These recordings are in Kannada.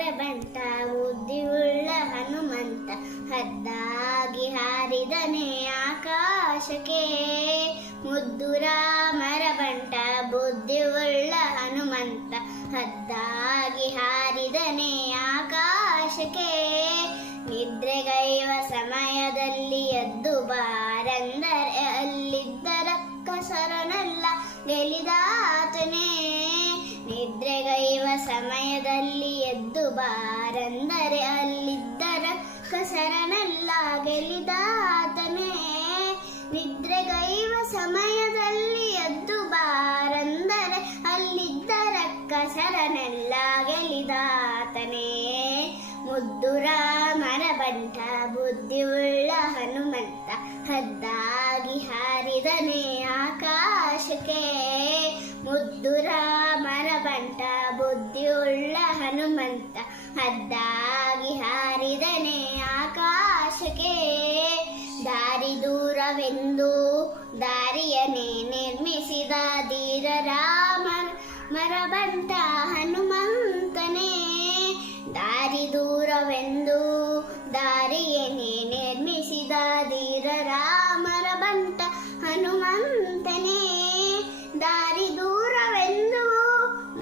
ಮರಬಂಟ ಬುದ್ಧಿಯುಳ್ಳ ಹನುಮಂತ ಹದ್ದಾಗಿ ಹಾರಿದನೆ ಆಕಾಶಕ್ಕೆ. ಮುದ್ದುರ ಮರಬಂಟ ಬುದ್ಧಿಯುಳ್ಳ ಹನುಮಂತ ಹದ್ದಾಗಿ ಹಾರಿದನೆ ಆಕಾಶಕ್ಕೆ. ನಿದ್ರೆಗೈವ ಸಮಯದಲ್ಲಿ ಎದ್ದು ಬಾರಂದರೆ ಅಲ್ಲಿದ್ದ ರಕ್ಕಸರನೆಲ್ಲ ಗೆಲಿದಾತನೇ. ನಿದ್ರೆಗೈವ ಸಮಯದಲ್ಲಿ ಎದ್ದು ಬಾರಂದರೆ ಅಲ್ಲಿದ್ದ ರಕ್ಕಸರನೆಲ್ಲ ಗೆಲಿದಾತನೇ. ನಿದ್ರೆಗೈವ ಸಮಯದಲ್ಲಿ ಎದ್ದು ಬಾರಂದರೆ ಅಲ್ಲಿದ್ದ ರಕ್ಕಸರನೆಲ್ಲ ಗೆಲಿದಾತನೇ. ಮುದ್ದುರ ಮರಬಂಟ ಬುದ್ಧಿಯುಳ್ಳ ಹನುಮಂತ ಹದ್ದಾಗಿ ಹಾರಿದನೆ ಆಕಾಶಕ್ಕೆ. ಮುದ್ದುರ ಮರಬಂಟ ಬುದ್ಧಿಯುಳ್ಳ ಹನುಮಂತ ಹದ್ದಾಗಿ ಹಾರಿದನೆ ಆಕಾಶಕ್ಕೆ. ದಾರಿ ದೂರವೆಂದು ದಾರಿಯನ್ನೇ ನಿರ್ಮಿಸಿದ ಧೀರ ರಾಮ ಮರಬಂಟ ಹನುಮಂತನೇ. ದಾರಿ ದೂರವೆಂದು ದಾರಿಯನ್ನೇ ನಿರ್ಮಿಸಿದ ಧೀರ ರಾಮರ ಬಂಟ ಹನುಮಂತನೇ. ದಾರಿ ದೂರವೆಂದು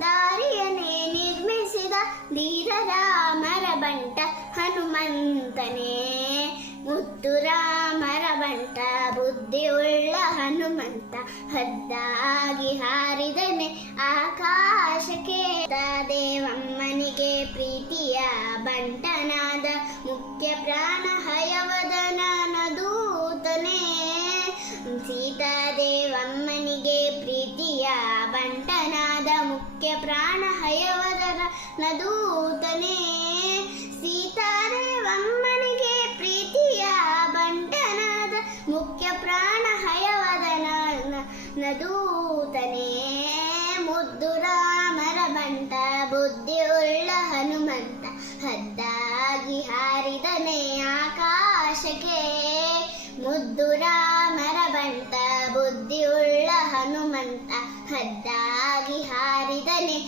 ದಾರಿಯನ್ನೇ ನಿರ್ಮಿಸಿದ ಧೀರ ರಾಮರ ಬಂಟ ಹನುಮಂತನೇ. ಮುದ್ದು ರಾಮರ ಬಂಟ ಬುದ್ಧಿಯುಳ್ಳ ಹನುಮಂತ ಹದ್ದಾಗಿ ಹಾರಿದನೆ ಆಕಾಶಕ್ಕೆ. ದೇವಮ್ಮನಿಗೆ ಪ್ರೀತಿಯ ಬಂಟನಾದ ಮುಖ್ಯ ಪ್ರಾಣ ಹಯವದನ ದೂತನೇ. ಸೀತಾದೇವಮ್ಮನಿಗೆ ಪ್ರೀತಿಯ ಬಂಟನಾದ ಮುಖ್ಯ ಪ್ರಾಣ ಹಯವದನ ದೂತನೇ. ಸೀತಾದೇವಮ್ಮನಿಗೆ ಪ್ರೀತಿಯ ಬಂಟನಾದ ಮುಖ್ಯ ಪ್ರಾಣ ಹಯವದನ ದೂತನೇ. ಮುದ್ದು ರಾಮರ ಬಂಟ ಬುದ್ಧಿಯುಳ್ಳ ಹನುಮಂತ ಹದ್ದಾಗಿ ಹಾರಿದನೆ ಆಕಾಶಕ್ಕೆ. ಮುದ್ದು ರಾಮರ ಬಂಟ ಬುದ್ಧಿಯುಳ್ಳ ಹನುಮಂತ ಹದ್ದಾಗಿ ಹಾರಿದನೆ